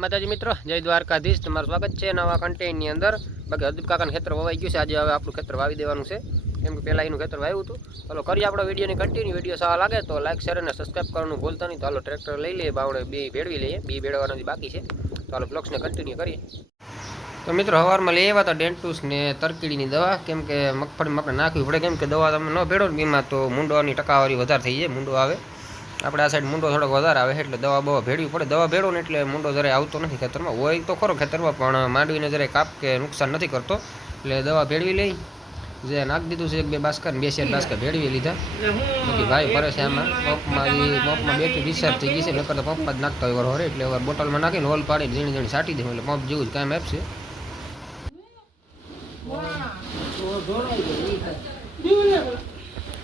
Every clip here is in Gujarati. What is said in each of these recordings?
માતાજી મિત્રો, જય દ્વારકાધીશ. તમારું સ્વાગત છે નવા કન્ટેન્ટની અંદર. બાકી હરદીપ કાકાનું ખેતર વવાઈ ગયું છે. આજે હવે આપણું ખેતર વાવી દેવાનું છે, કેમ કે પહેલાં એનું ખેતર વાવ્યું હતું. ચાલો કરીએ આપણો વિડીયોની કન્ટિન્યુ. વિડીયો સારા લાગે તો લાઈક શેર અને સબસ્ક્રાઈબ કરવાનું ભૂલતા નહીં. તો હાલો ટ્રેક્ટર લઈ લઈએ, બાવડે બી ભેળવી લઈએ. બી ભેળવવાનું બાકી છે, તો હાલો બ્લોગ્સને કન્ટિન્યુ કરીએ. તો મિત્રો, સવારમાં લઈ આવ્યા હતા ડેન્ટુસ ને તરકીડીની દવા, કેમ કે મગફળીમાં આપણે નાખવી પડે, કેમ કે દવા તમે ન ભેળો ને બીમાં તો મૂંડોની ટકાવારી વધારે થઈ જાય. મૂંડો આવે આપણે આ સાઈડ મૂંડો થોડોક વધારે આવે, એટલે દવા બવા ભેળવી પડે. દવા ભેળો ને એટલે મૂંડો જરાય આવતો નથી ખેતરમાં. હોય તો ખરો ખેતરમાં, પણ માંડવીને જરાય કાપ કે નુકસાન નથી કરતો, એટલે દવા ભેળવી લઈ. જે નાખી દીધું છે 1-2 બાસ્કા ને 2-4 બાસ્કા ભેળવી લીધા. બાકી ભાઈ ફરે છે આમાં પંપમાં બેટરી ડિસ્ચાર્જ થઈ ગઈ છે. નકર તો પંપમાં જ નાખતા હોય વરે, એટલે હવે બોટલમાં નાખીને હોલ પાડીને ઝીણી ઝીણી છાંટી દે, એટલે પંપ જેવું જ કામ આપશે.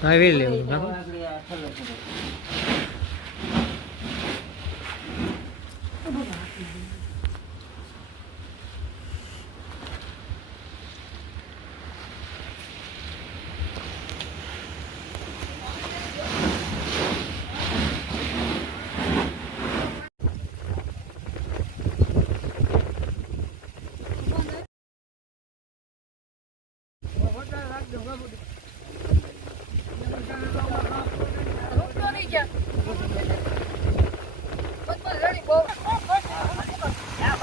હા વી લેવું.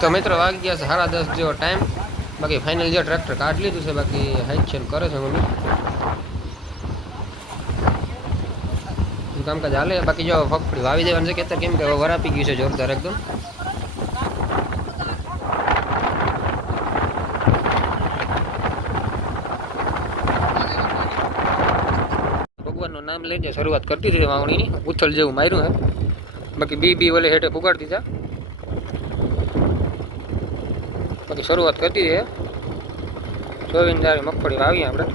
તો મિત્રો વાગી ગયા છે 10:30 જેવો ટાઈમ. બાકી ફાઇનલ જે ટ્રેક્ટર કાઢી લીધું છે, બાકી હાઈટ કરે છે મમ્મી કામકાજ હાલે. બાકી જો ફકડી વાવી દેવાનું છે ખેતર, કેમ કે હવે વરાપી ગયું છે જોરદાર એકદમ. ભગવાનનું નામ લઈને શરૂઆત કરતી હતી વાવણીની. ઉથલ જેવું માર્યું હે. બાકી બી ઓલે હેઠે પુગાડતી હતા. બાકી શરૂઆત કરતી છે. સોયાબીન મગફળી વાવીએ આપણે.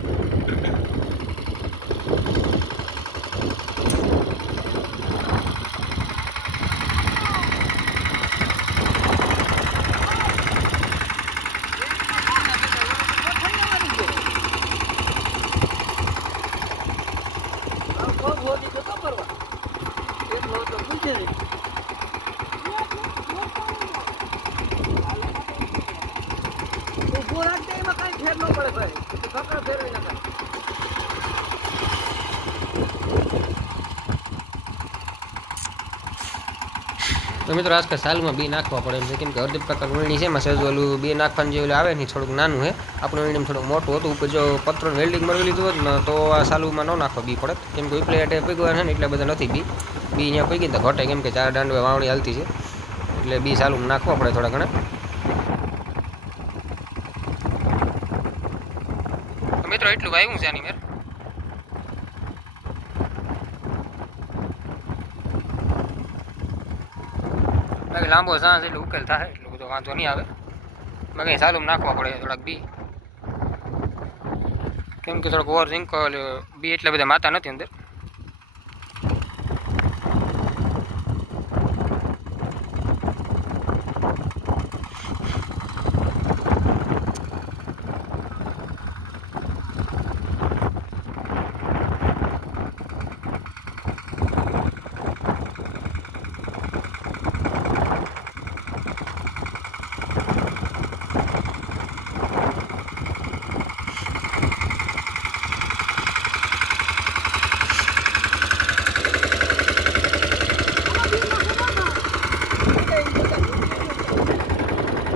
તો મિત્રો આજકાલ સાલમાં બી નાખવા પડે એમ છે, કેમ કે હરદીપ કાકા વીણી છે એમાં સહેજ ઓલું બી નાખવાનું જે આવે ને થોડુંક નાનું છે. આપણું વીણીમાં થોડુંક મોટું હતું. ઉપર જો પત્ર વેલ્ડિંગ મળી લીધું હોત ને તો આ સાલુમાં ન નાખવા બી પડે, કેમ કે ઉપલે એટલે પીગવા છે ને એટલે બધા નથી બી અહીંયા પીગી તો ઘટે, કેમ કે 4 દાંડવે વાવણી હાલતી છે, એટલે બી સાલુમાં નાખવા પડે થોડા ઘણા. મિત્રો એટલું વાવ્યું છે આની મેર. બાકી લાંબો સાંસ એટલે ઉકેલ થાય, એટલો બધો વાંધો નહીં આવે. બાકી સાલું નાખવા પડે થોડાક બી, કેમ કે થોડોક ઓવર ઝીંક બી એટલા બધા માતા નથી અંદર.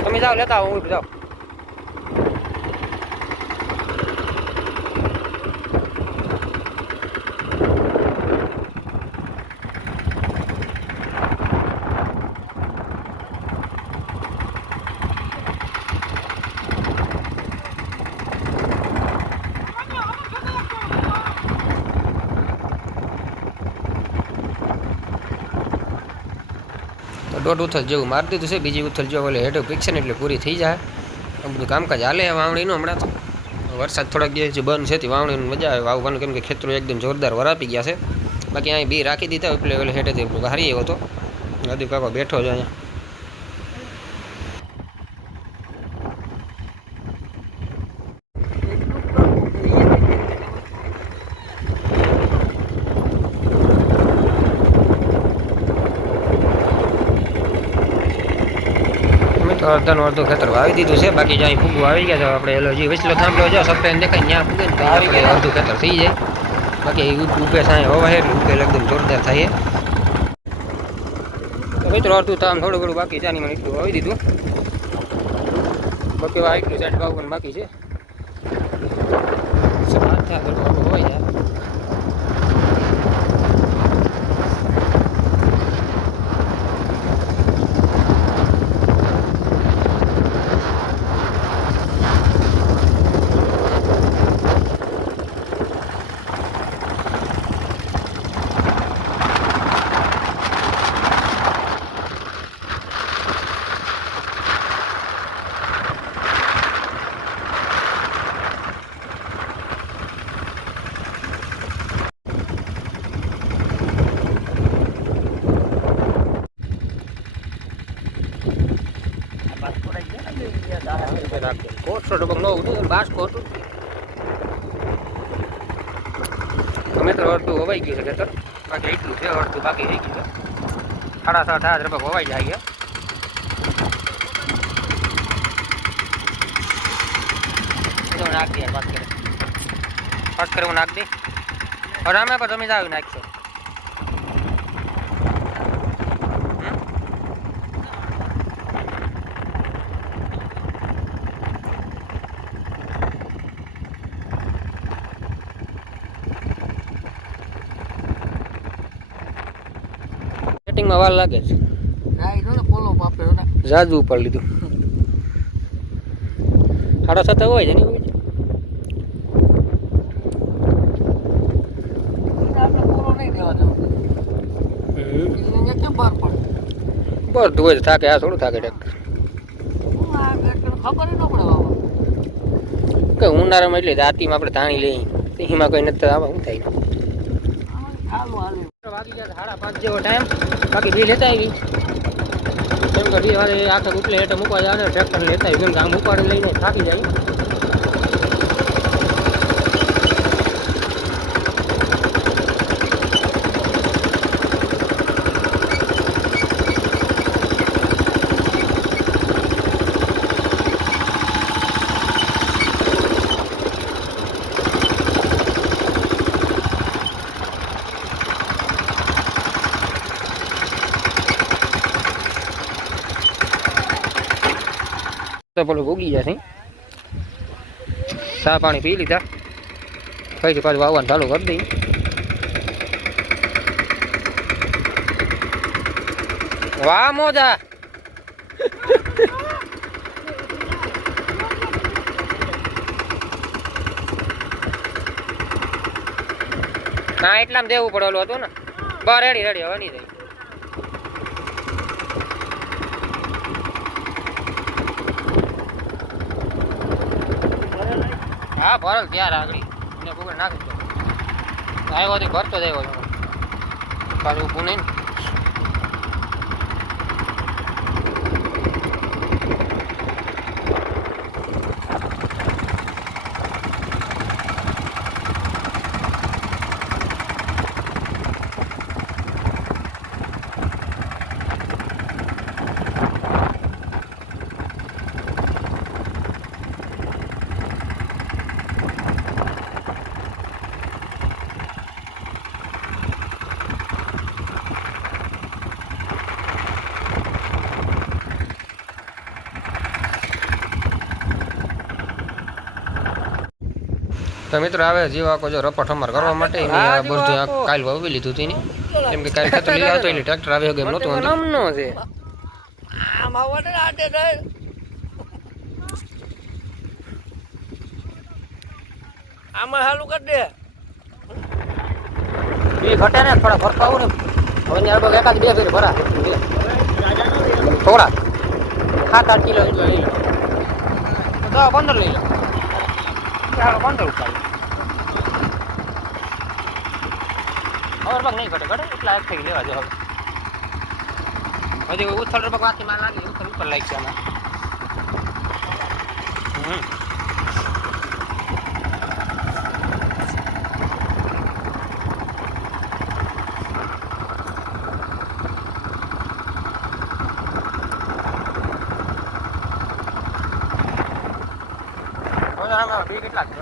તમે જાઓ લેતા આવો, હું જાઉં. દોઢ ઉથલ જેવું મારી દીધું છે. બીજી ઉથલ જો ઓલે હેઠે પીકશે ને એટલે પૂરી થઈ જાય. આ બધું કામકાજ હાલે વાવણીનું. હમણાં તો વરસાદ થોડાક દિવસ જે બંધ છે તે વાવણીનું મજા આવે વાવવાનું, કેમ કે ખેતરો એકદમ જોરદાર વરાપી ગયા છે. બાકી અહીં બી રાખી દીધા એટલે ઓલે હેઠેથી હારી એવો હતો. હરદીપ કાકો બેઠો છે અહીંયા. તો અડધું ખેતર વાવી દીધું છે. બાકી જ્યાં ફૂગું આવી ગયા છે આપણે એલો જે વિસલો થાંભલો જો સપ્તાહ દેખાય ત્યાં ફૂગે ને આવી ગયા અડધું ખેતર થઈ જાય. બાકી ઉભે સાંય હોવા એટલે ઉકેલ એકદમ જોરદાર થાય. તો મિત્રો અડધું તો આમ થોડું ઘણું બાકી છે. આની મને એટલું વાવી દીધું. બાકી એટલું સાઈડ વાવવાનું બાકી છે. હોય જાય. કોટસો ડબક ન ઉઠું બાસ ખોટું અમે તો અડધું હોવાઈ ગયું છે ખેતર. બાકી એટલું છે અડધું બાકી રહી ગયું છે. 7.5 ડબક હોવાઈ જાય. નાખ દે વાત કરે હું નાખ દે અમે પણ તમે જ આવી નાખશો. સેટિંગમાં વાર લાગે છે. જાજુ ઉપર લીધું 7.5 હોય છે ને બધું હોય થાકે. આ થોડું થાકે ટ્રેક્ટર કે ઉનાળામાં એટલે રાતીમાં આપણે ધાણી લઈ એમાં કઈ નથી આવા શું થાય. વાગી ગયા 5:30 જેવો ટાઈમ. બાકી બી લેતા આવી કેમ કે 2 વાગે આખા ઉપલે હેઠે મૂકવા જાય ટ્રેક્ટર લેતા આવી કેમ કે આમ ઉપાડી લઈને થાકી જાય. તો પેલું ઉગી જશે. ચા પાણી પી લીધા પછી પાછું વાવવાનું ચાલુ કરી દઈ. વાહ મોજા ના એટલામાં દેવું પડેલું હતું ને. બસ રેડી રેડી હવે નહીં જાય. હા ભરલ ત્યાં આગળ એને ભૂગળ નાખી દો. આવ્યો તો ભરતો જ આવ્યો પાછું ઊભું નહીં ને. તો મિત્રો આવે જીવા કો જો રપટ હમાર કરવા માટે આ બધું કાલ વાવી લીધું હતું કેમ કે કાલ ખેતર લીધા હતો એટલે ટ્રેક્ટર આવે ગયો નહોતું નામનો છે આમ આવડે આટે થાય આમાં હાલું કરી દે એ ઘટે ને થોડા ભરતા આવું ને હવે ને અડબો એકાદ બે ફેર ભરા થોડા 7-8 કિલો એટલો લઈ તો 15 લઈ લો ચાલો 15 ઉપાડી और बग नहीं घटे घटे એટલા એક થઈ લેવા જો હવે હજી ઉથલ બગ વાથી માં લાગી ઉથલ ઉપર લાગી છે આમાં બી કેટલા છે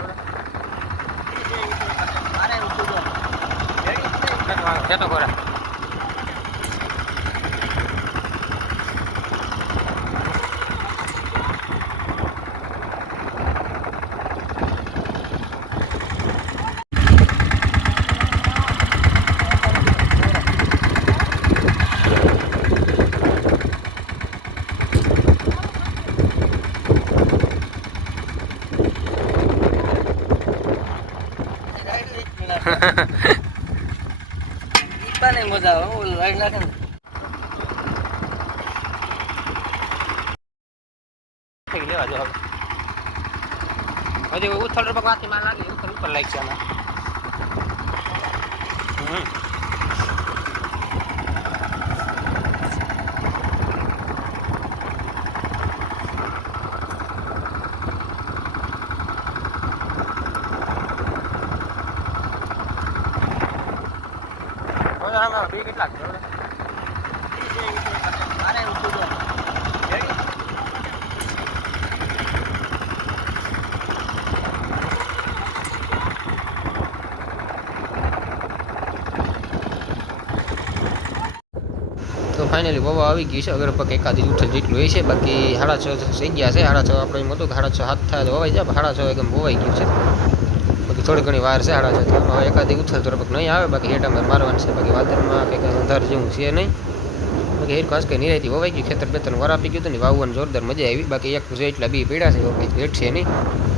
ખેતો ખોરા નહીં મજા આવે ઓલું લાઈટ નાખે ને લેવા જો હજી ઉથલ રૂપિયા વાથી માં લાગી ઉથલ ઉપર લાગશે આમાં બી કેટલા છે મારે ઊંચું જો તો ફાઇનલી વવા આવી ગઈ છે અગર પગ એકાદી ઉઠલ જેટલું હોય છે બાકી 6:30 થઈ ગયા છે 6:30 આપણે એમ હતું કે 6:30 હાથ થાય તો વવાઈ જાય 6:30 એકદમ વવાઈ ગયું છે બાકી થોડી ઘણી વાર છે 6:30 હવે એકાદી ઉથલ તો નહીં આવે બાકી હેઠા મારવાનું છે બાકી વાદળમાં કંઈક અંધાર જેવું છે નહીં બાકી હેર ખાસ કંઈ નિરાયથી વવાઈ ગયું ખેતર બેતર વર આપી ગયું હતું ને વાવવાનું જોરદાર મજા આવી બાકી એક એટલા બી પીડા છે કંઈ ભેટ છે નહીં